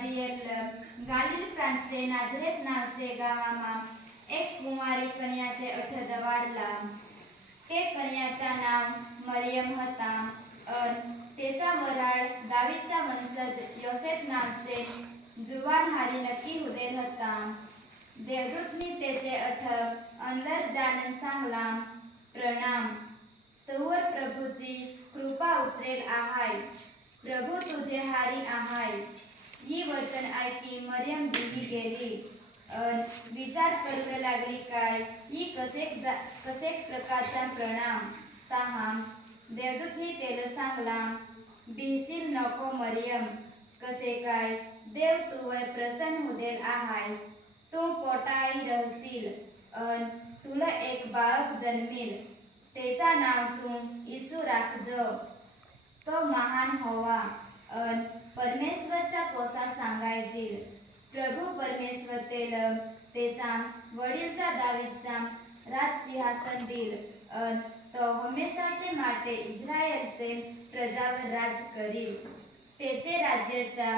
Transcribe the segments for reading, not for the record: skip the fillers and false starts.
गालिल प्रांतचे नाझरेत नावचे गावामा एक कुमारी कन्याचे अठद वाढला. ते कन्याचा नाव मरियम होता. तेचा वराळ दावीदचा वंशज योसेफ नावचे जुवान हारी नक्की हुदेल होता. देवदूतनी तेचे अठक अंदर जाणून सांगला, प्रणाम, तुवर प्रभूची कृपा उतरेल आहाय, प्रभू तुझे हारी आहाय. ही वचन ऐकी मरियम दिवी गेली. विचार करू लागली, काय ही कसेक प्रकारचा प्रणाम ताहा. देवदूतनी तेला सांगला, भिसील नको मरियम, कसे काय देव तुवर प्रसन्न हुदेल आहाय. तू पोटाळी रहसील, तुला एक बाळक जन्मील. तेचा नाव तू येशू राखजो. तो महान होवा, परमेश्वरचा पोसा सांगायजील. प्रभू परमेश्वर तेचा वडीलचा दावीदचा राजसिंहासन दिल. तो हमेशाचे माटे इस्रायलचे प्रजावर राज करील. तेचे राज्याचा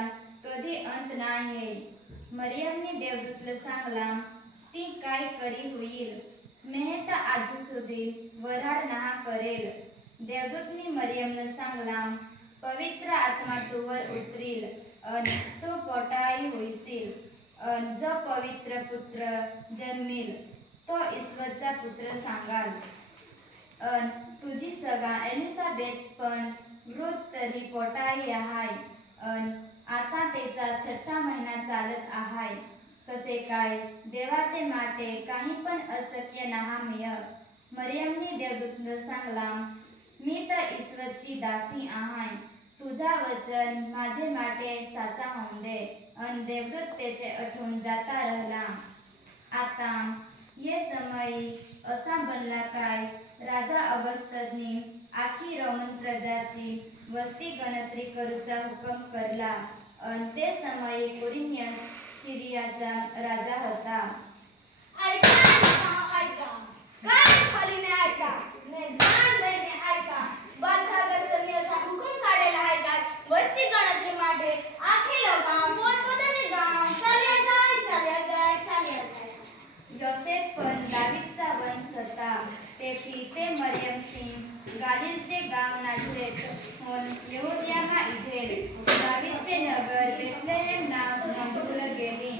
कधी अंत नाही. मरियमने देवदूतला सांगला, ती काय करी होईल, मेहत आजू सुधी वराड नहा करेल. देवदूतनी मरियमला सांगला, पवित्र आत्मा तुवर उतरील, तू पोटाळी होईसील. जो पवित्र पुत्र जन्मील तो ईश्वरचा पुत्र सांगाल. तुझी सगा एलिसाबेथ पण वृद्ध तरी पोटाळी आहाय. आता तेचा 6ठा महिना चालत आहाय. कसे काय देवाचे माटे काही पण अशक्य नहामेय. मरियमने देवदूतला सांगला, मी तर ईश्वरची दासी आहाय. तुझा वचन माझे माटे साचा होऊन दे. देवदूत तेचे अठून जाता रहला. आता ये समयी असा बनला काय राजा ऑगस्टसनी आखी रोमन प्रजाची वस्ती गणतरी करूचा हुकम करला. ते समयी कुरिनियस सिरियाचा राजा होता. वस्ती गणतरी माटे आखी लोकां पोतपोताचे गाव चालले जाय. योसेफ पण दावीदचा वंश होता. ते मरियम सिंह गालिलचे गाव नाझरेत होऊन यहुदियामा इधेल दावीदचे नगर बेथलेहेम नाव नोंदवले गेली.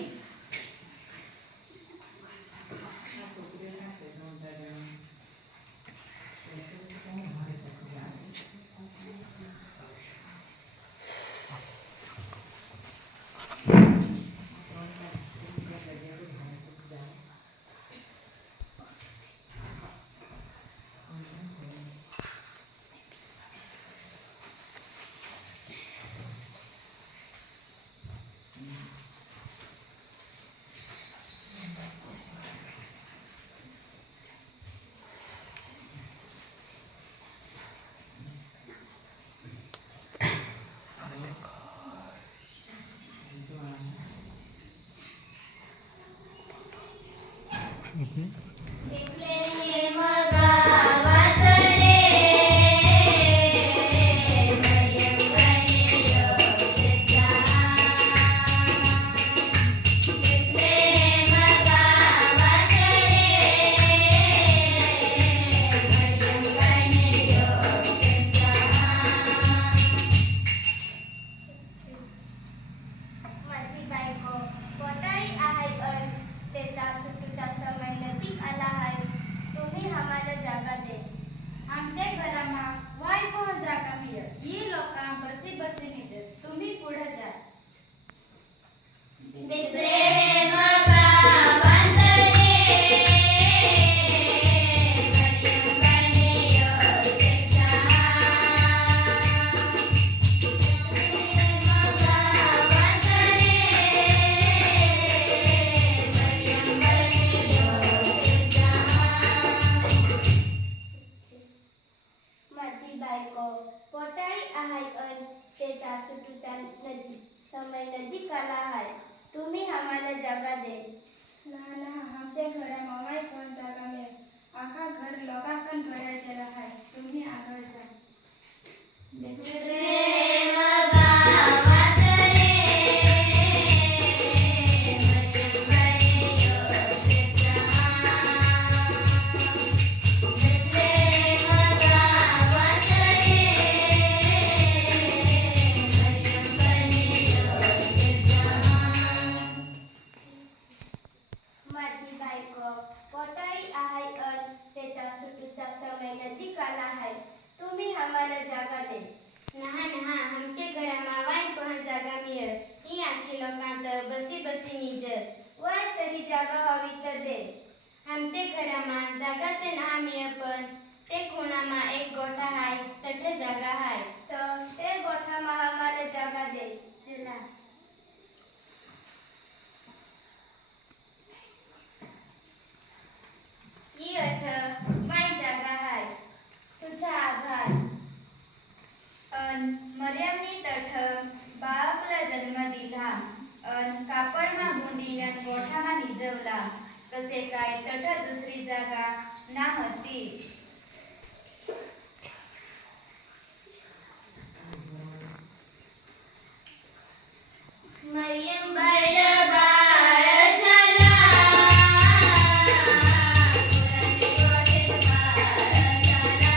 समय नजीक आला आहे. तुम्ही आम्हाला जागा दे. आमच्या घरा मावाय पण जागा मिळेल. आखा घर लोकांकन भरायचे राहाय. तुम्ही आगळ जा. बेथलेहेम दे. आमचे घरामा जगाते आम्ही पण ते कोणामा एक गोठा हाय तठे जागा हाय तर ते गोठामा हमारे जागा दे. चला ही अठ माई जागा हाय. तुझा आभार. मरियमनी तठ बाळकला जन्म दिला. कापडमा गुंडीनं गोठामा निजवला. कसे काय तठ दुसरी जागा ना होती. मरियम बैल बाळ झाला. गुरांचे गोठे बाळ झाला.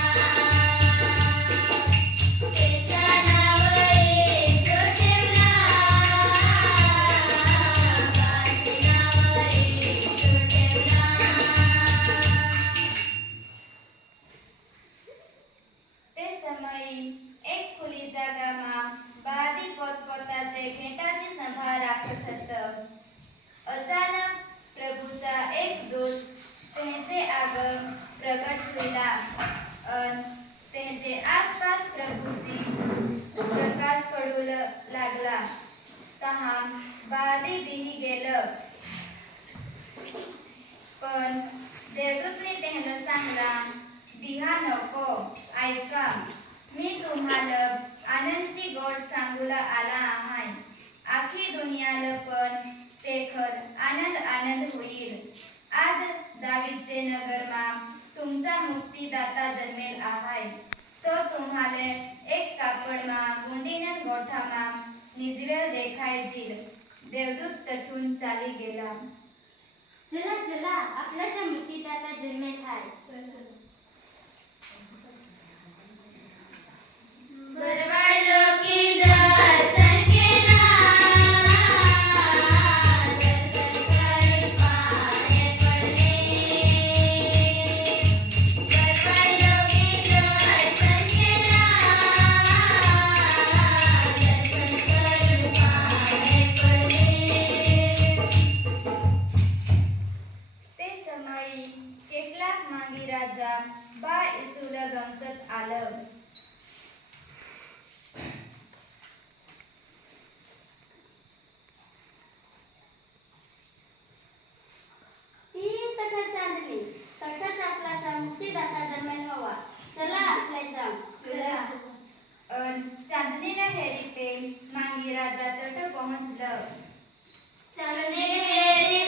त्याचं नाव येशू ठेवला. ते समयी एक खुली जागामा बादी पोतपोताचे घेटाची संभाळ राखत होत. अचानक प्रभूचा एक दूत त्यांचे आग प्रगट होईला. त्यांचे आसपास प्रभूची प्रकाश पडू लागला. तहान बादी बिही गेलं. पण देवदूतने त्यांना सांगला, बिहा नको, ऐका, मी तुम्हाला आनंदची गोष्ट सांगूला आला आहे. आखी दुनियाला पण तेखर आनंद आनंद होईल. आज दावीदचे नगरमा तुमचा मुक्तिदाता जन्मेल आहे. तो तुम्हाला एक कापडमा गुंडीनं गोठामा निजवेल देखायजील. देवदूत तठून चाली गेला. चला चला आपल्याचा मुक्तिदाता जन्मेल हाय. बरवाडलो की दर्शन केला. दर्शन करून पाय पडले. बरवाडलो की दर्शन केला. दर्शन करून पाय पडले. ते समयी કેટલાક मागी राजा बा येसूला गमसत आलं. ती तठ चांदली तठच आपल्याचा मुक्तिदाता जन्मेल हवा. चला आपल्याचा. चांदणीला हेरी ते मागी राजा तट पोहोचलं. चांदणी हेरी